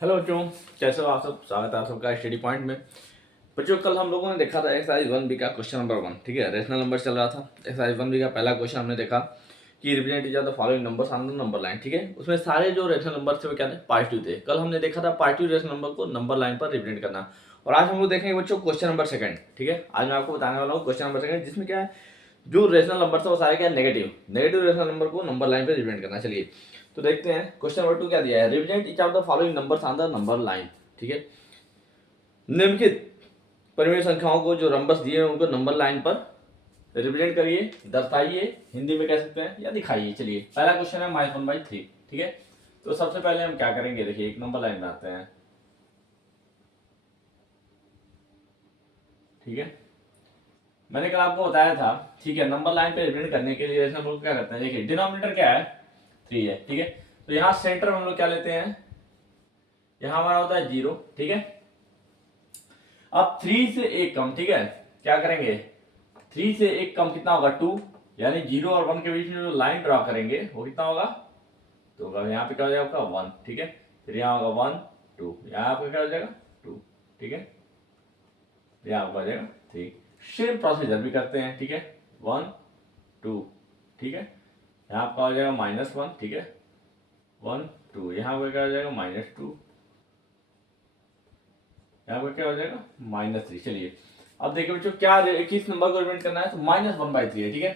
Hello बच्चों, कैसे हो आप सब। स्वागत है आप सबका स्टडी पॉइंट में। बच्चों, कल हम लोगों ने देखा था एक्सरसाइज 1 बी का क्वेश्चन नंबर 1। ठीक है, रेशनल नंबर चल रहा था। एक्सरसाइज 1 बी का पहला क्वेश्चन हमने देखा कि represent each of the following numbers on the number line. ठीक है, उसमें सारे जो रेशनल नंबर थे वो क्या थे, पॉजिटिव थे। कल हमने देखा था पॉजिटिव रेशनल नंबर को नंबर लाइन पर रिप्रेजेंट करना। और आज हम लोग देखेंगे बच्चों क्वेश्चन नंबर 2। ठीक है, आज मैं आपको बताने वाला हूँ क्वेश्चन नंबर 2, जिसमें क्या है, जो रेशनल नंबर था वो सारे क्या है, नेगेटिव। नेगेटिव रेशनल नंबर को नंबर लाइन पे रिप्रेजेंट करना। चलिए तो देखते हैं क्वेश्चन नंबर 2 क्या दिया है। Represent each of the following numbers on the number line. ठीक है, निम्नलिखित परिमेय संख्याओं को जो रंबस दिए हैं उनको नंबर लाइन पर रिप्रेजेंट करिए, दर्शाइए, हिंदी में कह सकते हैं, या दिखाइए। चलिए पहला क्वेश्चन है -1/3। ठीक है, तो सबसे पहले हम क्या करेंगे, देखिए एक नंबर लाइन बनाते हैं। ठीक है, मैंने कल आपको बताया था। ठीक है, नंबर लाइन पे रिप्रेजेंट करने के लिए हम लोग क्या करते हैं, देखिए डिनोमिनेटर क्या है, 3 है। ठीक है, तो यहाँ सेंटर हम लोग क्या लेते हैं, यहाँ हमारा होता है 0। ठीक है, अब 3 से 1 कम। ठीक है, क्या करेंगे, 3 से 1 कम कितना होगा, 2। यानी 0 और 1 के बीच में जो लाइन ड्रॉ करेंगे वो कितना होगा, तो यहाँ पे क्या हो जाएगा आपका 1। ठीक है, फिर यहाँ होगा 1 2, यहाँ आपका क्या हो जाएगा 2। ठीक है, यहाँ आपका हो जाएगा 3। सेम प्रोसीजर भी करते हैं। ठीक है, 1 2। ठीक है, यहाँ आपका हो जाएगा -1। ठीक है, 1 2, यहाँ पर क्या हो जाएगा -2, यहाँ पर क्या हो जाएगा -3। चलिए अब देखिए बच्चों, क्या किस नंबर को रिप्रेजेंट करना है, तो -1/3 है। ठीक है,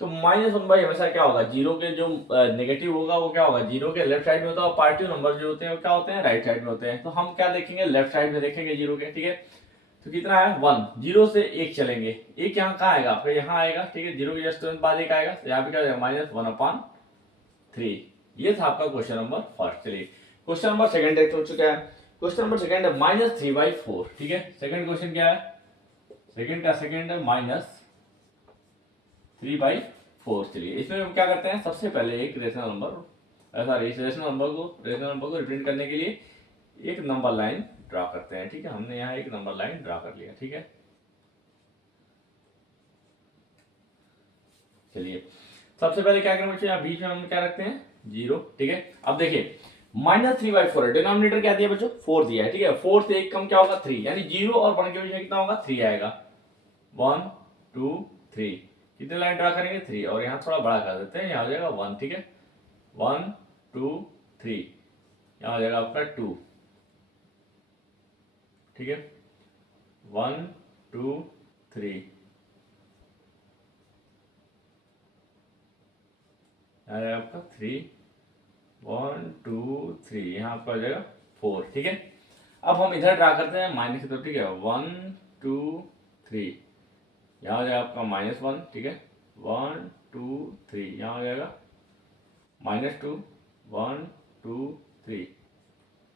तो -1 हमेशा क्या होगा, जीरो के जो नेगेटिव होगा वो क्या होगा, जीरो के लेफ्ट साइड में होता है, और पॉजिटिव नंबर जो होते हैं वो क्या होते हैं, राइट साइड में होते हैं। तो हम क्या देखेंगे, लेफ्ट साइड में देखेंगे जीरो के। ठीक है, तो कितना है 1, 0 से 1 चलेंगे, एक यहाँ कहाँ आएगा आपका, यहाँ आएगा। ठीक है, जीरो के जस्ट तुरंत बाद 1 आएगा, तो यहाँ पे क्या हो जाएगा -1/3। ये था आपका क्वेश्चन नंबर फर्स्ट। चलिए क्वेश्चन नंबर सेकंड देख हो चुका है। क्वेश्चन नंबर सेकंड है -3/4। ठीक है, सेकंड क्वेश्चन क्या है, सेकंड का सेकंड है -3/4। चलिए इसमें हम क्या करते हैं, सबसे पहले एक rational number, sorry rational number को रिप्रेजेंट करने के लिए एक नंबर लाइन ड्रा करते हैं। ठीक है, हमने यहाँ एक नंबर लाइन ड्रा कर लिया। ठीक है, चलिए सबसे पहले क्या करें बच्चों, यहाँ बीच में हम क्या रखते हैं, 0। ठीक है, अब देखिए -3/4 है, डिनोमिनेटर क्या दिया बच्चों, 4 दिया है। ठीक है, 4 से 1 कम क्या होगा, 3। यानी 0 और 1 के बीच में कितना होगा, 3 आएगा। 1 2 3, कितने लाइन ड्रा करेंगे, 3। और यहाँ थोड़ा बड़ा कर देते हैं, यहाँ हो जाएगा 1। ठीक है, 1 2 3, यहाँ हो जाएगा आपका 2। ठीक है, 1 2 3, यहाँ जाएगा आपका 3 1 2 3, यहाँ आपका हो जाएगा 4। ठीक है, अब हम इधर ड्रा करते हैं माइनस की तरफ। ठीक है, 1 2 3, यहाँ हो जाएगा आपका -1। ठीक है, 1 2 3, यहाँ हो जाएगा -2। 1 2 3,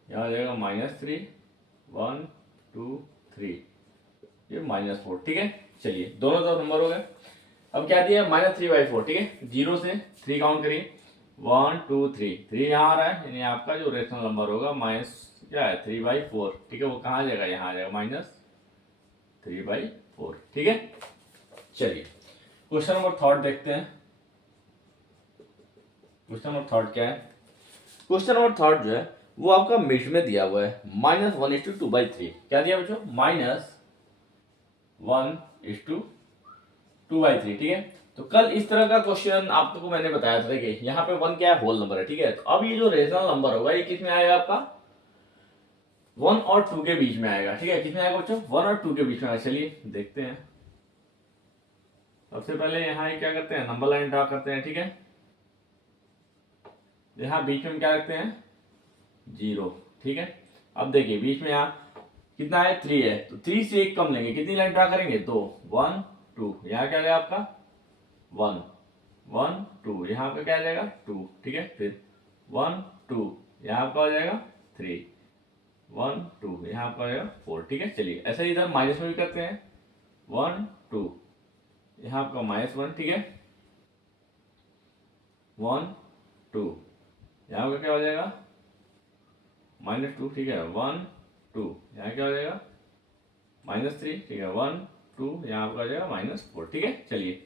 यहाँ हो जाएगा -3। 1 2 3, ये -4। ठीक है, चलिए दोनों तरफ नंबर हो गए। अब क्या दिया है, -3/4। ठीक है, 0 से 3 काउंट करिए, 1 2 3, 3 यहाँ आ रहा है, यानी आपका जो रेशनल नंबर होगा माइनस क्या है 3/4। ठीक है, वो कहाँ आ जाएगा, यहाँ आ जाएगा -3/4। ठीक है, चलिए क्वेश्चन नंबर थर्ड देखते हैं। क्वेश्चन नंबर थर्ड क्या है, क्वेश्चन नंबर थर्ड जो है वो आपका मिड में दिया हुआ है, -1:2/3। क्या दिया बच्चों, -1:2/3। ठीक है, तो कल इस तरह का क्वेश्चन आपको मैंने बताया था। देखिए यहाँ पे 1 क्या है, होल नंबर है। ठीक है, तो अब ये जो रेशनल नंबर होगा ये किस में आएगा आपका, 1 और 2 के बीच में आएगा। ठीक है, किस में आएगा बच्चों, 1 और 2 के बीच में आएगा। चलिए देखते हैं, सबसे पहले यहाँ क्या करते हैं, नंबर लाइन ड्रा करते हैं। ठीक है, यहाँ बीच में क्या रखते हैं, 0। ठीक है, अब देखिए बीच में यहाँ कितना है, 3 है, तो 3 से 1 कम लेंगे, कितनी लाइन ड्रा करेंगे, 2। 1 2, यहाँ क्या आएगा आपका 1 1 2, यहाँ पे क्या आ जाएगा 2। ठीक है, फिर 1 2, यहाँ आपका हो जाएगा 3। 1 2, यहाँ आपका हो जाएगा 4। ठीक है, चलिए ऐसे ही इधर माइनस में भी करते हैं, 1 2, यहाँ आपका -1। ठीक है, 1 2, यहाँ का क्या हो जाएगा -2। ठीक है, 1 2, यहाँ क्या हो जाएगा -3। ठीक है, 1 2, यहाँ आपका हो जाएगा -4। ठीक है, चलिए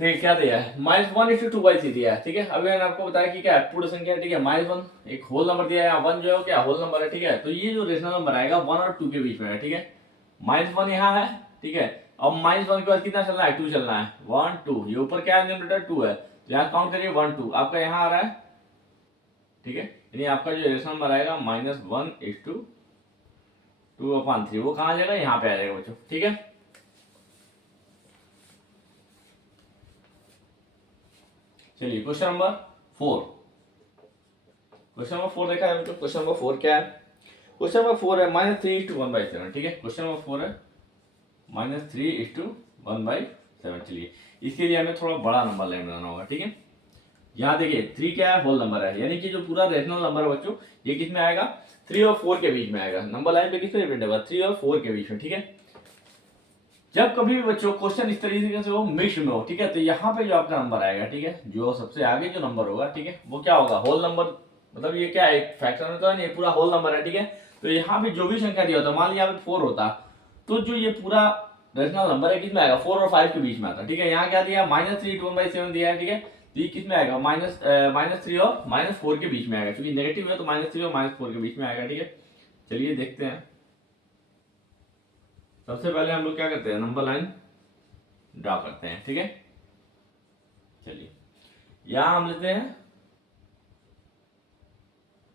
देखिए क्या दिया है, -1:2/3 दिया है, ठीक है। अभी मैंने आपको बताया कि क्या है, पूर्ण संख्या है, ठीक है। -1 एक होल नंबर दिया है, यहाँ 1 जो है क्या होल नंबर है, ठीक है। तो ये जो रेशनल नंबर आएगा 1 और 2 के बीच में है, ठीक है। -1 यहाँ है, ठीक है। अब -1 के बाद कितना चलना है, 2 चलना है, 1 2, ये ऊपर क्या है, न्यूमरेटर 2 है, तो यहाँ काउंट करिए 1 2, आपका यहाँ आ रहा है, ठीक है। यानी आपका जो रेशनल नंबर आएगा -1:2/3, वो कहाँ आ जाएगा, यहाँ पे आ जाएगा बच्चों, ठीक है। चलिए क्वेश्चन नंबर 4, क्वेश्चन नंबर 4 देखा है बच्चों। क्वेश्चन नंबर 4 क्या है, क्वेश्चन नंबर 4 है -3:1/7, ठीक है। क्वेश्चन नंबर 4 है -3:1/7। चलिए इसके लिए हमें थोड़ा बड़ा नंबर लाइन बनाना होगा, ठीक है। यहाँ देखिए 3 क्या है, होल नंबर है, यानी कि जो पूरा रेशनल नंबर है बच्चों, ये किस में आएगा, 3 और 4 के बीच में आएगा। नंबर लाइन पे किस में रिप्रेजेंट होगा, 3 और 4 के बीच में, ठीक है। जब कभी भी बच्चों क्वेश्चन इस तरीके से हो, मिक्स में हो, ठीक है, तो यहाँ पे जो आपका नंबर आएगा, ठीक है, जो सबसे आगे जो नंबर होगा, ठीक है, वो क्या होगा, होल नंबर। मतलब ये क्या है, एक फ्रैक्शन में तो नहीं, पूरा होल नंबर है, ठीक है। तो यहाँ पे जो भी संख्या दिया होता, मान लिया यहाँ पे 4 होता, तो जो ये पूरा रेशनल नंबर है किसमें आएगा, 4 और 5 के बीच में आता, ठीक है। यहाँ क्या दिया, -3:1/7 दिया है, ठीक है। तो ये किसमें आएगा, -3 और -4 के बीच में आएगा, क्योंकि नेगेटिव है तो -3 और -4 के बीच में आएगा, ठीक है। चलिए देखते हैं। सबसे पहले हम लोग क्या करते हैं, नंबर लाइन ड्रा करते हैं, ठीक है। चलिए यहां हम लेते हैं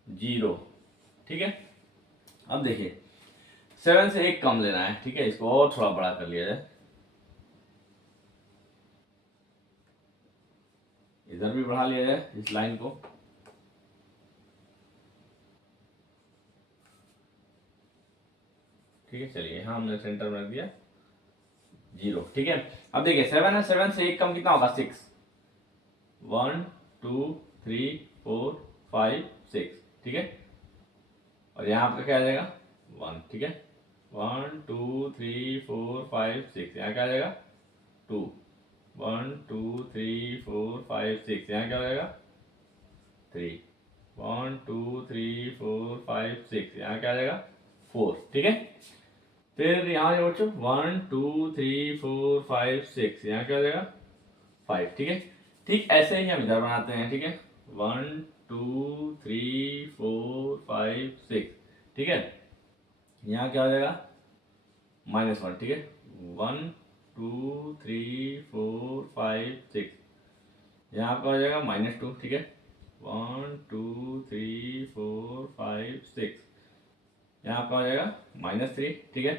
0, ठीक है। अब देखिए 7 से 1 कम लेना है, ठीक है। इसको और थोड़ा बड़ा कर लिया जाए, इधर भी बढ़ा लिया जाए इस लाइन को, ठीक है। चलिए यहां हमने सेंटर में रख दिया 0, ठीक है। अब देखिए 7 है, 7 से 1 कम कितना होगा, 6, 1 2 3 4 5 6, ठीक है। और यहाँ आपका क्या आ जाएगा, 1, ठीक है। 1 2 3 4 5 6, यहाँ क्या आ जाएगा, 2, 1 2 3 4 5 6, यहाँ क्या हो जाएगा, 3, 1 2 3 4 5 6, यहाँ क्या आ जाएगा, 4, ठीक है। फिर यहाँ जो बच्चों 1 2 3 4 5 6, यहाँ क्या हो जाएगा, 5, ठीक है। ठीक ऐसे ही हम इधर बनाते हैं, ठीक है। 1 2 3 4 5 6, ठीक है। यहाँ क्या हो जाएगा, -1, ठीक है। 1 2 3 4 5 6, यहाँ आपका हो जाएगा -2, ठीक है। 1 2 3 4 5 6, यहाँ आपका हो जाएगा -3, ठीक है।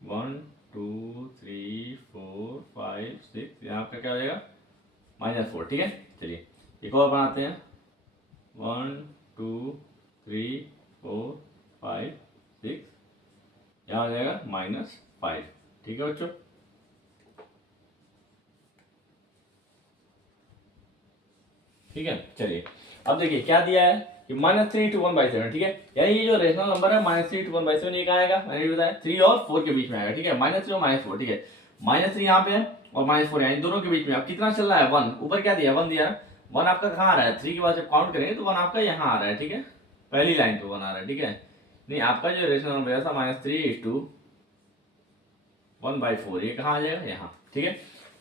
1 2 3 4 5 6, यहाँ आपका क्या हो जाएगा, -4, ठीक है। चलिए एक और बनाते हैं, 1 2 3 4 5 6, यहाँ हो जाएगा -5, ठीक है बच्चों। ठीक है। चलिए अब देखिए क्या दिया है कि -3:1/7, ठीक है। यानी ये जो रेशनल नंबर है -3:1/7, ये कहाँ आएगा, मैंने भी बताया 3 और 4 के बीच में आएगा, ठीक है। -3 और -4, ठीक है। -3 यहाँ पे है और -4 यहाँ, इन दोनों के बीच में अब कितना चल रहा है, 1, ऊपर क्या दिया, 1 दिया है। 1 आपका कहाँ आ रहा है, 3 के बाद जब काउंट करेंगे तो 1 आपका यहाँ आ रहा है, ठीक है। पहली लाइन पे 1 आ रहा है, ठीक है। नहीं आपका जो रेशनल नंबर था -3:1/4, ये कहाँ आ जाएगा, यहाँ, ठीक है।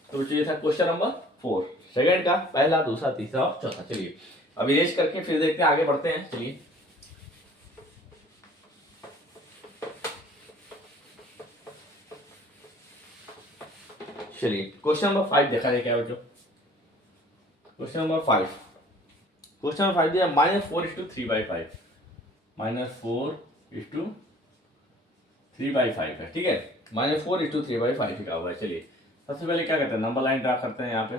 तो ये था क्वेश्चन नंबर 4, सेकंड का, पहला दूसरा तीसरा और चौथा। चलिए अब इरेज करके फिर देखते हैं, आगे बढ़ते हैं। चलिए चलिए क्वेश्चन नंबर 5 देखा जाए क्या बच्चों। क्वेश्चन नंबर 5, क्वेश्चन नंबर 5 दिया -4:3/5, -4:3/5 है, ठीक है। -4:3/5 लिखा हुआ है। चलिए सबसे पहले क्या करते हैं, नंबर लाइन ड्रा करते हैं यहाँ पे।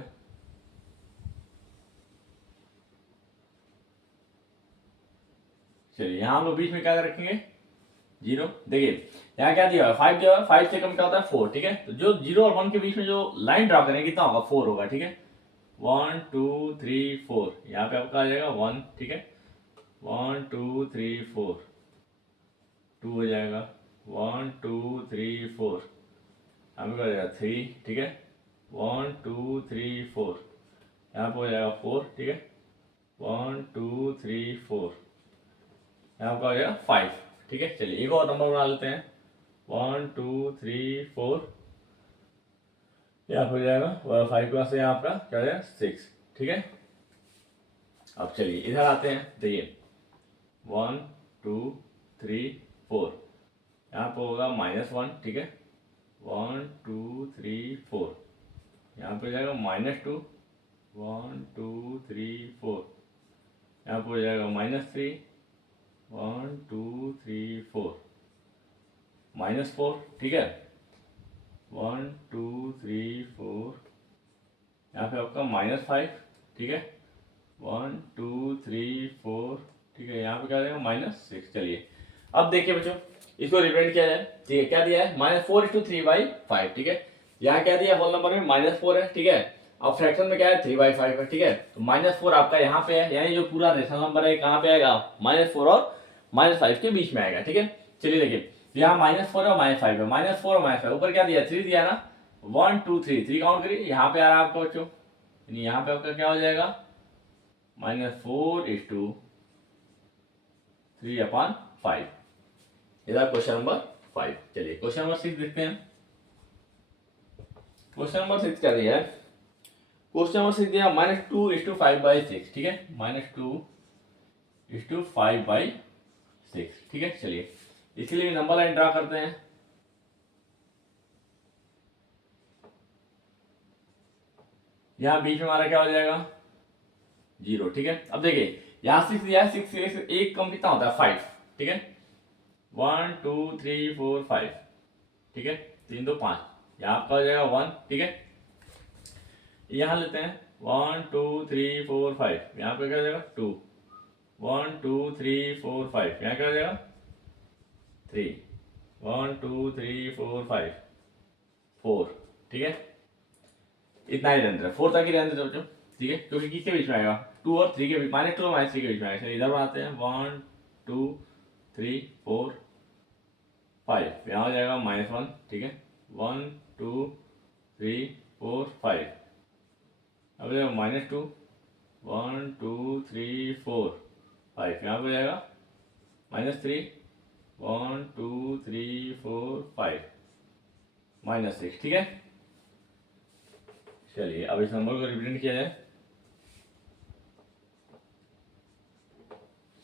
चलिए यहाँ हम लोग बीच में क्या रखेंगे, 0। देखिए यहाँ क्या दिया हुआ है, 5 दिया हुआ है, 5 से कम क्या होता है, 4, ठीक है। तो जो 0 और 1 के बीच में जो लाइन ड्रा करेंगे कितना होगा, 4 होगा, ठीक है। 1 2 3 4, यहाँ पे आपका आ जाएगा 1, ठीक है। 1 2 3 4, 2 हो जाएगा। 1 2 3 4, यहाँ पे हो जाएगा 3, ठीक है। 1 2 3 4, यहाँ पे हो जाएगा 4, ठीक है। 1 2 3 4, यहाँ पे हो जाएगा 5, ठीक है। चलिए एक और नंबर बना लेते हैं, 1 2 3 4, यहाँ हो जाएगा 5 का से यहाँ आपका क्या हो जाएगा 6, ठीक है। अब चलिए इधर आते हैं, देखिए 1 2 3 4, यहाँ पर होगा -1, ठीक है। 1 2 3 4, यहाँ पे हो जाएगा -2, 1 2 3 4, यहाँ पर हो जाएगा -3, 1 2 3 4, -4, ठीक है। 1 2 3 4, यहाँ पे आपका -5, ठीक है। 1 2 3 4, ठीक है। यहाँ पे क्या देगा -6। चलिए अब देखिए बच्चों, इसको रिप्रेजेंट किया जाए, ठीक है। क्या दिया है -4:3/5, ठीक है। यहाँ क्या दिया होल नंबर में -4 है, ठीक है। अब फ्रैक्शन में क्या है 3/5 है, ठीक है। तो -4 आपका यहाँ पे है, यानी जो पूरा रेशनल नंबर है कहाँ पे आएगा, -4 और -5 के बीच में आएगा, ठीक है। चलिए देखिए यहाँ -4 और -5 है, -4 और -5 ऊपर क्या दिया 3 दिया ना, 1 2 3 काउंट करिए, यहाँ पे आ रहा है आपका बच्चों, यहाँ पे आपका क्या हो जाएगा -4:3/5। इधर क्वेश्चन नंबर 5। चलिए क्वेश्चन नंबर 6 देखते हैं। क्वेश्चन नंबर 6 क्या दिया है, क्वेश्चन नंबर 6 दिया -2:5/6, ठीक है। -2:5/6, ठीक है। चलिए इसके लिए नंबर लाइन ड्रा करते हैं। यहाँ बीच में हमारा क्या हो जाएगा 0, ठीक है। अब देखिए यहाँ 6 दिया है, 6 से एक कम कितना होता है 5, ठीक है। 1 2 3 4 5, ठीक है। 3 2 5, यहाँ आपका हो जाएगा 1, ठीक है। यहाँ लेते हैं 1 2 3 4 5, यहाँ पे क्या हो जाएगा 2, 1 2 3 4 5, यहाँ क्या हो जाएगा 3, 1 2 3 4 5 4, ठीक है। इतना ही रहने 4 तक ही रहने दो बच्चों, ठीक है, क्योंकि किसके बीच में आएगा 2 और 3 के बीच, -2 और -3 के बीच में आएगा। इधर बनाते हैं 1 2 3 4 5, यहाँ हो जाएगा -1, ठीक है। 1 2 3 4 5, अब जाएगा -2, 1 2 3 4 5, यहाँ पे हो जाएगा -3, 1 2 3 4 5 -6, ठीक है। चलिए अब इस नंबर को रिप्रेजेंट किया जाए।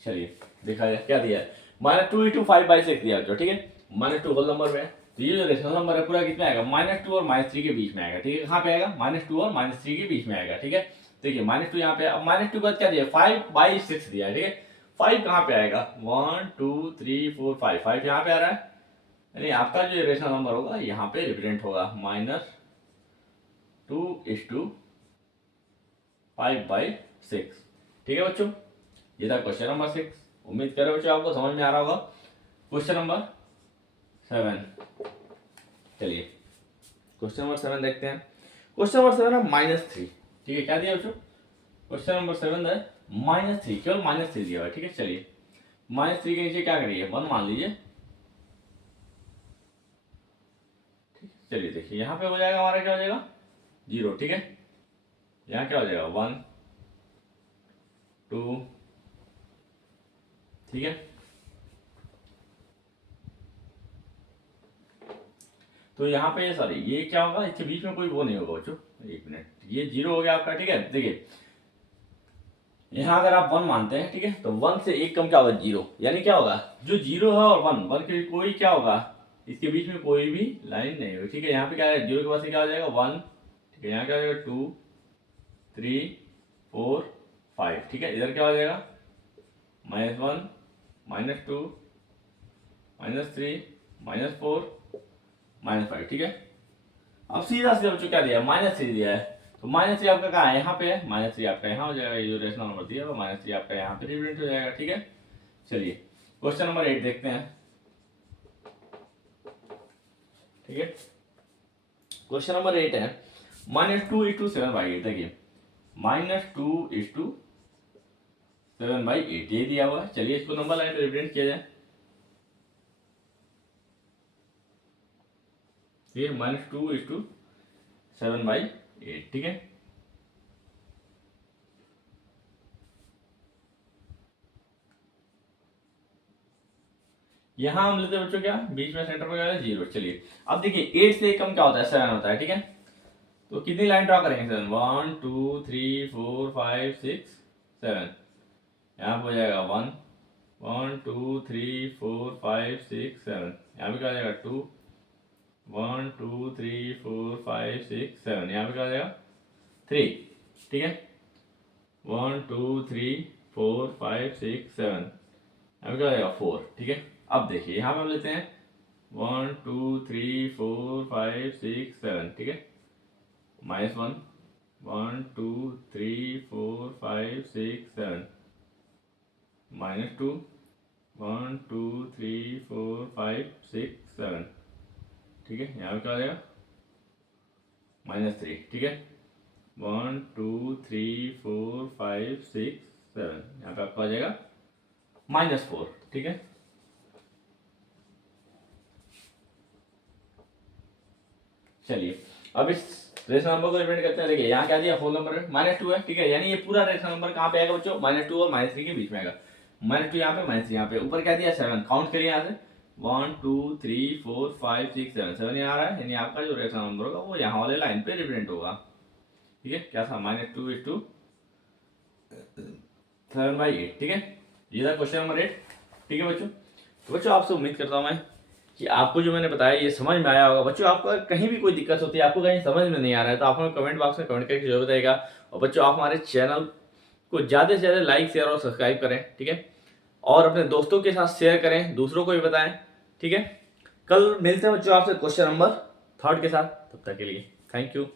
चलिए देखा जाए क्या दिया है, -2:5/6 दिया जो, ठीक है। -2 होल नंबर में, तो ये जो रेशनल नंबर है पूरा कितना आएगा -2 और -3 के बीच में आएगा, ठीक है। कहाँ पे आएगा -2 और -3 के बीच में आएगा, ठीक है। देखिए -2 यहाँ पे, अब -2 के बाद क्या दिया 5/6 दिया है, ठीक है। 5 कहाँ पे आएगा 1 2 3 4 5, 5 यहाँ पे आ रहा है, यानी आपका जो रेशनल नंबर होगा यहाँ पे रिप्रेजेंट होगा -2:5/6, ठीक है बच्चों। ये था क्वेश्चन नंबर 6। उम्मीद करें बच्चों आपको समझ में आ रहा होगा। क्वेश्चन नंबर 7, चलिए क्वेश्चन नंबर 7 देखते हैं। क्वेश्चन नंबर 7 है -3, ठीक है। क्या दिया बच्चों, क्वेश्चन नंबर 7 है -3, केवल -3 दिया हुआ है, ठीक है। चलिए -3 के नीचे क्या करिए 1 मान लीजिए, ठीक है। चलिए देखिए यहाँ पे हो जाएगा हमारा क्या हो जाएगा 0, ठीक है। यहाँ क्या हो जाएगा 1 2, ठीक है। तो यहाँ पे सॉरी ये क्या होगा, इसके बीच में कोई वो नहीं होगा बच्चों, 1 मिनट, ये 0 हो गया आपका, ठीक है। देखिए यहाँ अगर आप 1 मानते हैं, ठीक है, तो 1 से एक कम क्या होगा 0, यानी क्या होगा जो 0 है और 1 के कोई क्या होगा, इसके बीच में कोई भी लाइन नहीं होगी, ठीक है। यहाँ पे क्या है 0 के पास से क्या हो जाएगा 1, ठीक है। यहाँ क्या हो जाएगा 2 3 4 5, ठीक है। इधर क्या हो जाएगा -1 -2 -3 -4 -5, ठीक है। अब सीधा सीधा बच्चों क्या दिया -3 दिया है, तो -3 आपका कहाँ है यहाँ पे है, -3 आपका यहाँ हो जाएगा, ये जो रेशनल नंबर दिया है -3 आपका यहाँ पे रिप्रेजेंट हो जाएगा, ठीक है। चलिए क्वेश्चन नंबर 8 देखते हैं, ठीक है। क्वेश्चन नंबर 8 है -2:7/8, देखिए -2:7/8 ये दिया हुआ है। चलिए इसको नंबर लाइन पे रिप्रेजेंट किया जाए, ये -2:7/8, ठीक है। यहां हम लेते हैं बच्चों क्या बीच में सेंटर पर क्या है 0। चलिए अब देखिए 8 से कम क्या होता है 7 होता है, ठीक है। तो कितनी लाइन ड्रॉ करेंगे सर? 1 2 3 4 5 6 7। यहाँ पर हो जाएगा 1 1 2 3 4 5 6 7। यहाँ पे क्या हो जाएगा 2 1 2 3 4 5 6 7। यहाँ पे क्या हो जाएगा 3। ठीक है, 1 2 3 4 5 6 7। यहाँ पे क्या हो जाएगा 4। ठीक है, अब देखिए यहाँ पे हम लेते हैं 1 2 3 4 5 6 7। ठीक है, -1 1 2 3 4 5 6 7 -2 1 2 3 4 5 6 7। ठीक है, यहाँ पे क्या आ जाएगा -3। ठीक है, 1 2 3 4 5 6 7। यहाँ पे आपका आ जाएगा -4। ठीक है, चलिए अब इस रेशनल नंबर को रिप्रेजेंट करते हैं। देखिए यहाँ क्या दिया, होल नंबर -2 है। ठीक है, यानी ये पूरा रेशनल नंबर कहाँ पे आएगा बच्चों? -2 और -3 के बीच में आएगा। -2 यहाँ पे, -3 यहाँ पे। ऊपर क्या दिया 7। काउंट करिए यहाँ से 1 2 3 4 5 6 7। 7 यहाँ आ रहा है, यानी आपका जो रेशनल नंबर होगा वो यहाँ वाले लाइन पे रिप्रेजेंट होगा। ठीक है, क्या था -2 7/8। ठीक है, ये था क्वेश्चन नंबर 8। ठीक है बच्चों, तो बच्चों आपसे उम्मीद करता हूँ मैं कि आपको जो मैंने बताया ये समझ में आया होगा। बच्चों आपको कहीं भी कोई दिक्कत होती है, आपको कहीं समझ में नहीं आ रहा है, तो आप हमें कमेंट बॉक्स में कमेंट करके जरूर बताइएगा। और बच्चों आप हमारे चैनल को ज़्यादा से ज़्यादा लाइक शेयर और सब्सक्राइब करें। ठीक है, और अपने दोस्तों के साथ शेयर करें, दूसरों को भी बताएं। ठीक है, कल मिलते हैं बच्चों आपसे क्वेश्चन नंबर 3 के साथ। तब तक के लिए थैंक यू।